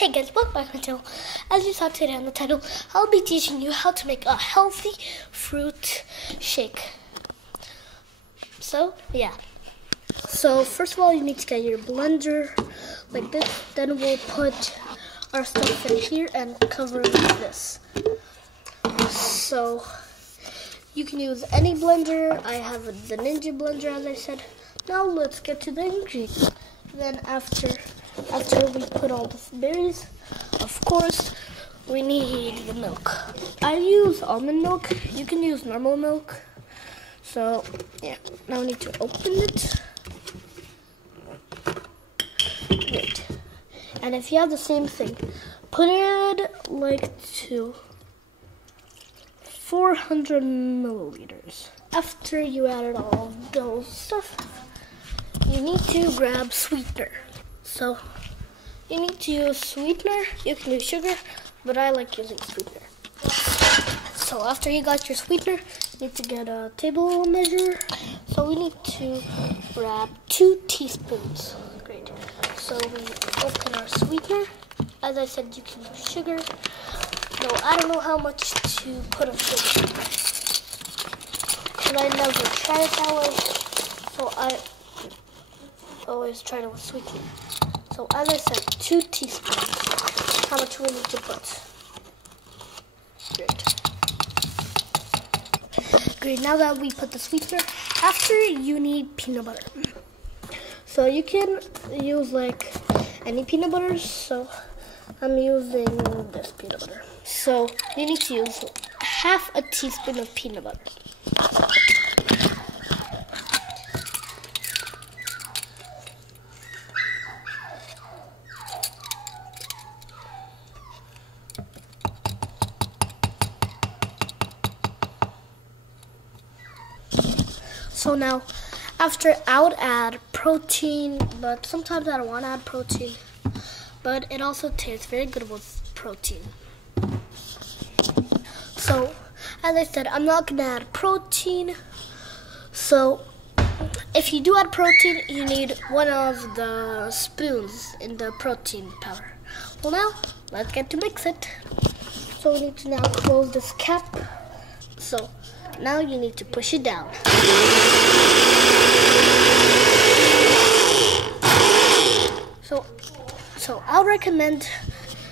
Hey guys, welcome back to my channel. As you saw today on the title, I'll be teaching you how to make a healthy fruit shake. So, yeah. So, first of all, you need to get your blender like this. Then we'll put our stuff in here and cover it with this. So, you can use any blender. I have the Ninja blender, as I said. Now, let's get to the ingredients. Then after we put all the berries, of course, we need the milk. I use almond milk. You can use normal milk. So, yeah. Now we need to open it. Great. And if you have the same thing, put it like to 400 milliliters. After you added all those stuff, you need to grab sweetener. So, you need to use sweetener. You can use sugar, but I like using sweetener. So, after you got your sweetener, you need to get a table measure. So, we need to grab 2 teaspoons. Great. So, we open our sweetener. As I said, you can use sugar. No, I don't know how much to put of sugar, because I never tried it that way. So, I always try to sweeten. So as I said, 2 teaspoons. How much we need to put? Great. Now that we put the sweetener, after you need peanut butter. So you can use like any peanut butter. So I'm using this peanut butter. So you need to use half a teaspoon of peanut butter. So now, after I would add protein, but sometimes I don't want to add protein, but it also tastes very good with protein. So, as I said, I'm not going to add protein. So, if you do add protein, you need one of the spoons in the protein powder. Well now, let's get to mix it. So we need to now close this cap. So, now you need to push it down. So I'll recommend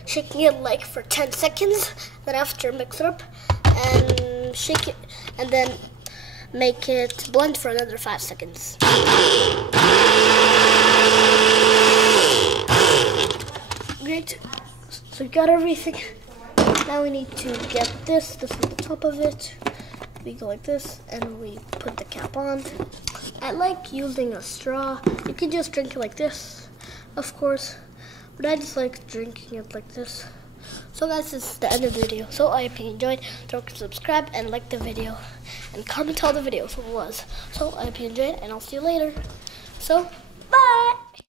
shaking it like for 10 seconds. Then after mix it up and shake it, and then make it blend for another 5 seconds. Great. So we got everything. Now we need to get this. This is the top of it. We go like this, and we put the cap on. I like using a straw. You can just drink it like this, of course, but I just like drinking it like this. So guys, this is the end of the video. So I hope you enjoyed. Don't forget to subscribe and like the video, and comment how the video was. So I hope you enjoyed, and I'll see you later. So, bye!